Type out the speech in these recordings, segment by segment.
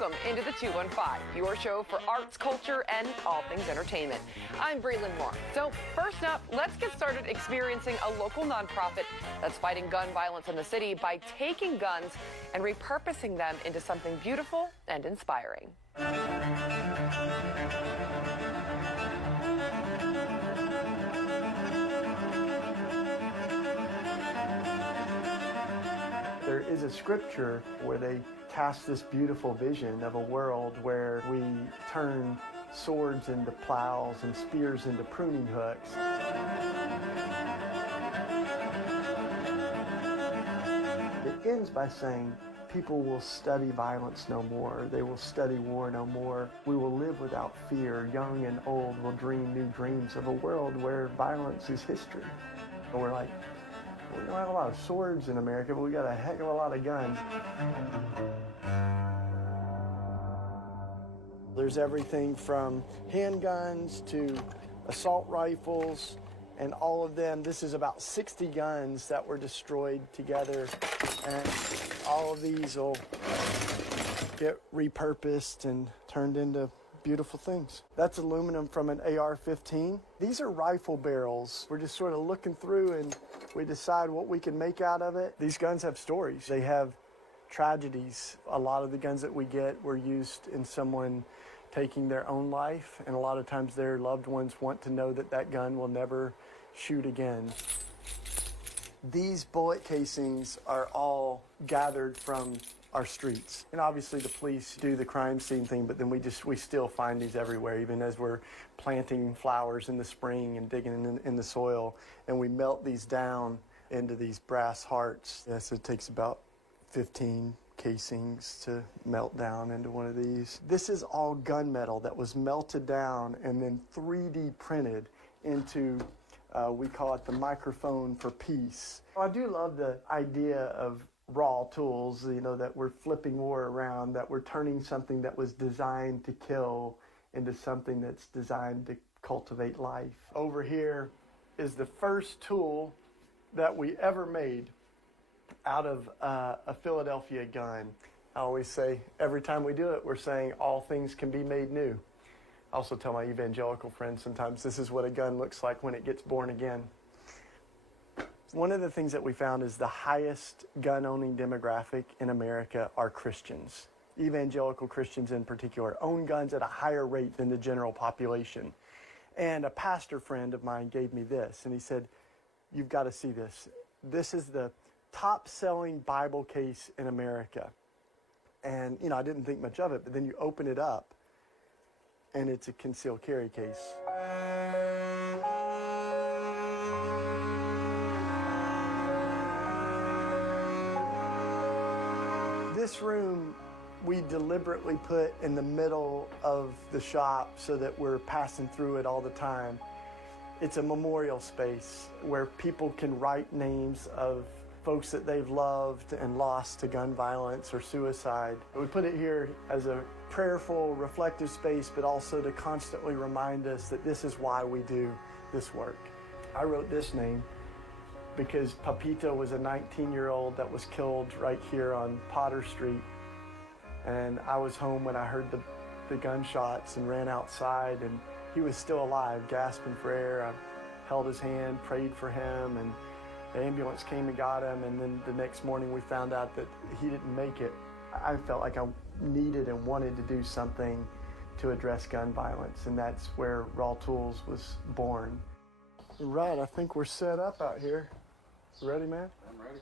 Welcome into the 215, your show for arts, culture, and all things entertainment. I'm Breland Moore. So first up, let's get started experiencing a local nonprofit that's fighting gun violence in the city by taking guns and repurposing them into something beautiful and inspiring. There is a scripture where they cast this beautiful vision of a world where we turn swords into plows and spears into pruning hooks. It ends by saying, people will study violence no more. They will study war no more. We will live without fear. Young and old will dream new dreams of a world where violence is history. And we're like, we don't have a lot of swords in America, but we got a heck of a lot of guns. There's everything from handguns to assault rifles, and all of them. This is about 60 guns that were destroyed together, and all of these will get repurposed and turned into beautiful things. That's aluminum from an AR-15. These are rifle barrels. We're just sort of looking through and we decide what we can make out of it. These guns have stories. They have tragedies. A lot of the guns that we get were used in someone taking their own life, and a lot of times their loved ones want to know that that gun will never shoot again. These bullet casings are all gathered from our streets. And obviously the police do the crime scene thing, but then we still find these everywhere, even as we're planting flowers in the spring and digging in the soil, and we melt these down into these brass hearts. Yes, it takes about 15 casings to melt down into one of these. This is all gunmetal that was melted down and then 3D printed into, we call it the microphone for peace. I do love the idea of RAWtools, that we're flipping war around, that we're turning something that was designed to kill into something that's designed to cultivate life. Over here is the first tool that we ever made out of a Philadelphia gun. I always say, every time we do it, we're saying all things can be made new. I also tell my evangelical friends sometimes this is what a gun looks like when it gets born again. One of the things that we found is the highest gun-owning demographic in America are Christians. Evangelical Christians in particular own guns at a higher rate than the general population. And a pastor friend of mine gave me this, and he said, you've got to see this. This is the top-selling Bible case in America. And, I didn't think much of it, but then you open it up, and it's a concealed carry case. This room we deliberately put in the middle of the shop so that we're passing through it all the time. It's a memorial space where people can write names of folks that they've loved and lost to gun violence or suicide. We put it here as a prayerful, reflective space, but also to constantly remind us that this is why we do this work. I wrote this name because Papito was a 19-year-old that was killed right here on Potter Street. And I was home when I heard the gunshots and ran outside, and he was still alive, gasping for air. I held his hand, prayed for him, and the ambulance came and got him, and then the next morning we found out that he didn't make it. I felt like I needed and wanted to do something to address gun violence, and that's where RAWtools was born. Right, I think we're set up out here. You ready, man? I'm ready.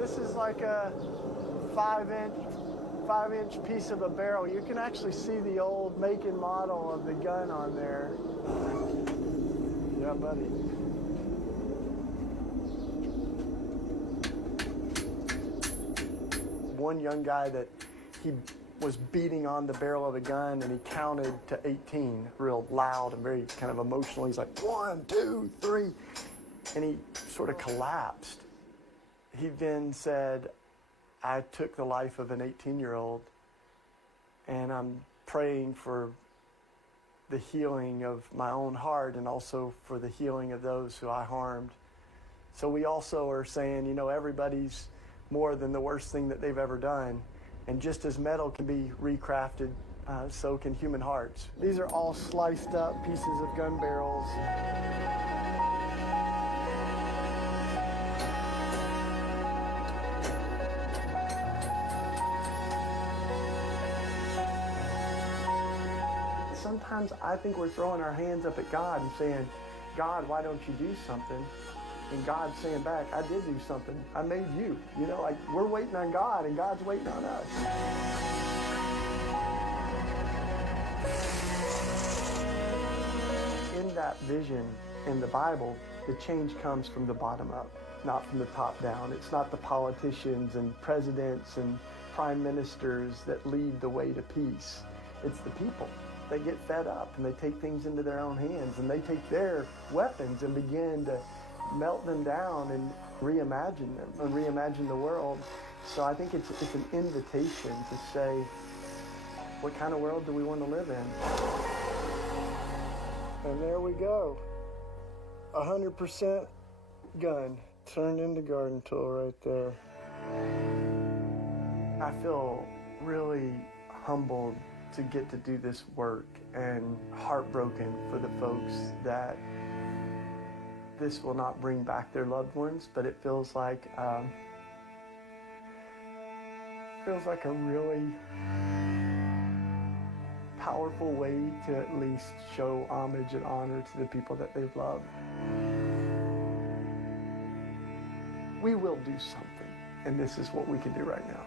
This is like a 5-inch piece of a barrel. You can actually see the old make and model of the gun on there. Yeah, buddy. One young guy that he was beating on the barrel of the gun, and he counted to 18 real loud and very kind of emotional. He's like, 1, 2, 3, and he sort of collapsed. He then said, I took the life of an 18-year-old, and I'm praying for the healing of my own heart and also for the healing of those who I harmed. So we also are saying, you know, everybody's more than the worst thing that they've ever done. And just as metal can be recrafted, so can human hearts. These are all sliced up pieces of gun barrels. Sometimes I think we're throwing our hands up at God and saying, God, why don't you do something? And God's saying back, I did do something. I made you. You know, like we're waiting on God and God's waiting on us. In that vision in the Bible, the change comes from the bottom up, not from the top down. It's not the politicians and presidents and prime ministers that lead the way to peace. It's the people. They get fed up and they take things into their own hands and they take their weapons and begin to melt them down and reimagine them and reimagine the world. So I think it's an invitation to say, what kind of world do we want to live in? And there we go. 100% gun turned into garden tool right there. I feel really humbled to get to do this work and heartbroken for the folks that this will not bring back their loved ones, but it feels like a really powerful way to at least show homage and honor to the people that they've loved. We will do something, and this is what we can do right now.